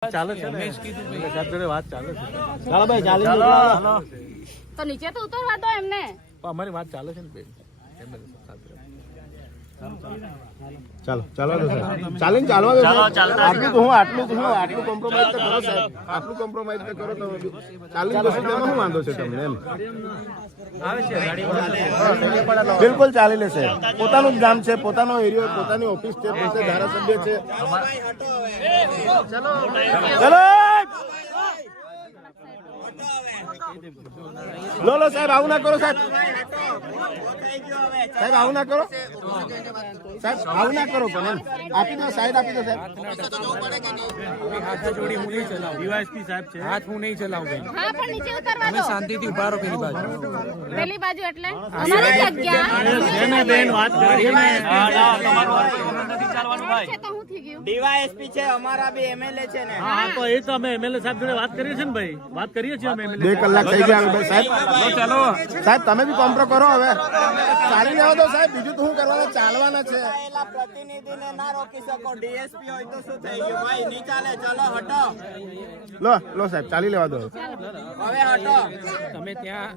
ચાલે છે ને? સાહેબ જોડે વાત ચાલે છે. ચાલો ભાઈ ચાલી ચાલો ચાલો. તો નીચે તો ઉતરવા દો એમને. અમારી વાત ચાલે છે ને બેન એમ સાથે. ચાલો ચાલો સાહેબ ચાલીને ચાલવા દો આટલું તો હું આટલું હું આટલું કોમ્પ્રોમાઇઝ તો કરો સાહેબ આટલું કોમ્પ્રોમાઇઝ તો કરો તમે. ચાલીને જશો તો શું વાંધો છે તમને એમ? બિલકુલ ચાલી લેશે પોતાનું જ ગામ છે પોતાનો એરિયો પોતાની ઓફિસ છે પોતે ધારાસભ્ય છે. ચલો. લો લો સાહેબ આવું ના કરો સાહેબ. સાહેબ આવું ના કરો. સાહેબ આવું ના કરો પણ એમ. આપી દો સાહેબ આપી દો સાહેબ. હાથ જોડી હું નહીં ચલાવું ડીવાયએસપી સાહેબ છે. હાથ હું નહીં ચલાવું હા પણ નીચે ઉતરવા દો. શાંતિથી ઊભા રહો પેલી બાજુ. પેલી બાજુ એટલે? અમારી જગ્યા. બેન વાત કરી ડીવાયએસપી છે અમારા બી એમએલએ છે ને. હા તો એ તો અમે એમએલએ સાહેબ જોડે વાત કરીએ છીએ ને ભાઈ. વાત કરીએ છીએ અમે બે કલાક થઈ ગયા સાહેબ. ચાલો. સાહેબ તમે બી કોમ્પ્રો કરો હવે. ચાલી લેવા દો સાહેબ બીજું તો શું કરવાના ચાલવાના છે. પ્રતિનિધિને ના રોકી શકો ડીએસપી હોય તો શું થઈ ગયું? ભાઈ નહીં ચાલે ચલો હટો. લો લો સાહેબ ચાલી લેવા દો હવે. હટો. તમે ત્યાં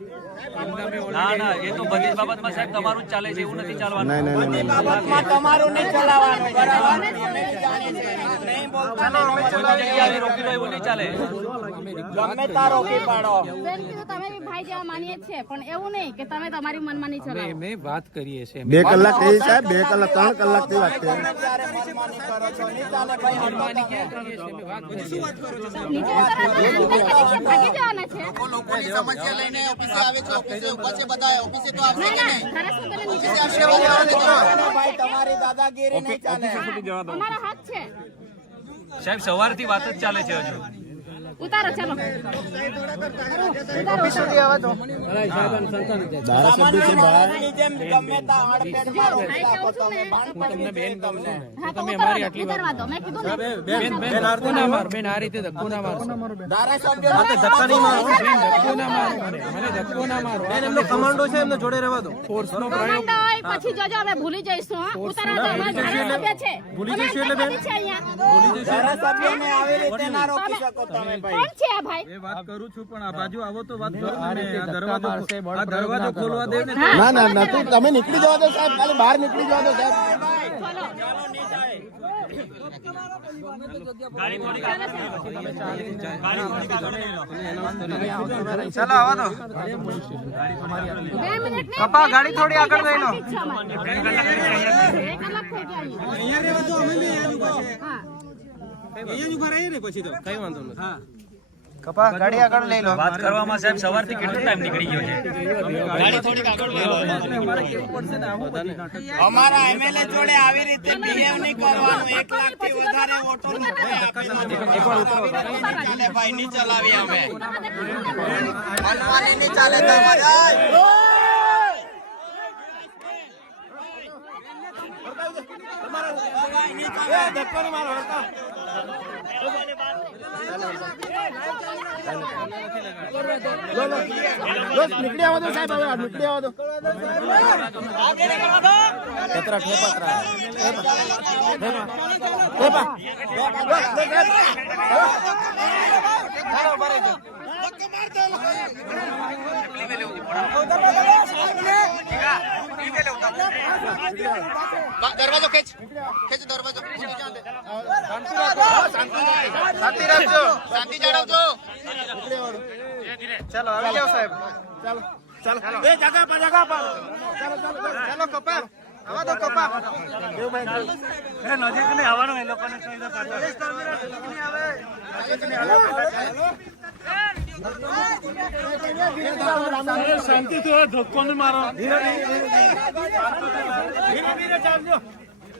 ના ના એ તો બધી બાબતમાં સાહેબ તમારું જ ચાલે છે એવું નથી ચાલવાનું. બાબતમાં તમારું નહીં ચલાવવાનું બરાબર? ગમે રોકી પાડો તમે બી ભાઈ જેવા માનીએ છીએ પણ એવું નહીં કે તમે તમારી મનમાની ચલાવો અમે વાત કરીએ છીએ બે કલાક થઈ સાહેબ બે કલાક ત્રણ કલાકથી વાત થઈ ત્યારે મનમાની કરો છો નહીં ચાલે ભાઈ હટો તમે. નીચે ઉતરવા દો અંદર કરી છે ભાગી જવાના છે ના ના ધારાસભ્યને નીચે ભાઈ તમારી દાદાગીરી નહીં ચાલે. અમારો હક છે. સાહેબ સવારથી વાત જ ચાલે છે હજુ. ઉતારો ચાલો. ઉતારો સામાન્ય માણસની જેમ ગમે ત્યાં આડફેટમાં રોકી ભાઈ રાખો કહું છું તમે ને ભાન પડી ગઈ તમને હા તો ઉતારવા ઉતારવા દો મેં કીધું બેન બેન ધક્કો ના માર બેન આ રીતે ધક્કો ના મારશો ધારાસભ્ય ધક્કા નહીં મારો બેન ધક્કો ના મારો મને મને ધક્કો ના મારો બેન એમનો કમાન્ડો છે. એમને જોડે રહેવા દો ફોર્સ નો પ્રયોગ પછી જજો અમે ભૂલી જઈશું ઉતારવા દો અમારા ધારાસભ્ય છે ભૂલી જઈશું એટલે બેન? આવી રીતે ના રોકી શકો તમે ભાઈ. કોણ છે આ ભાઈ? એ વાત કરું છું પણ આ બાજુ આવો તો વાત કરો ને. આ દરવાજો આ દરવાજો ખોલવા દે ને. ના ના નથી તમે નીકળી જવા દો સાહેબ. ખાલી બહાર નીકળી જવા દો સાહેબ. ચાલો આવા દો બે મિનિટ ને કપા ગાડી થોડી આગળ લઈ લો. અહીંયા રહેવા થઈ અમે અહીંયા. હા. કપા ગાડી આગળ લઈ લો. વાત કરવામાં સાહેબ સવારથી કેટલો ટાઈમ નીકળી ગયો છે? અમારા એમએલએ જોડે આવી રીતે બિહેવ નહીં કરવાનું. એક લાખથી વધારે નહીં. ચાલે ભાઈ નહીં ચલાવી અમે. મનમાની નહીં ચાલે તમારે લો નીકળી આવવા દો સાહેબ હવે નીકળી આવવા દો ઠેપરા ઠેપરા ઠેપા દરવાજો ખેંચ ખેંચ દરવાજો શાંતિ રાખજો શાંતિ જાળવજો ચાલો આવી જાઓ સાહેબ ચાલો ચાલો એ જગા પર જગા પર ચાલો ચાલો ચાલો કપા આવા તો કપા એ નજીક નહીં આવવાનું એ લોકોને કહી દો શાંતિ તો ધક્કો નહીં મારો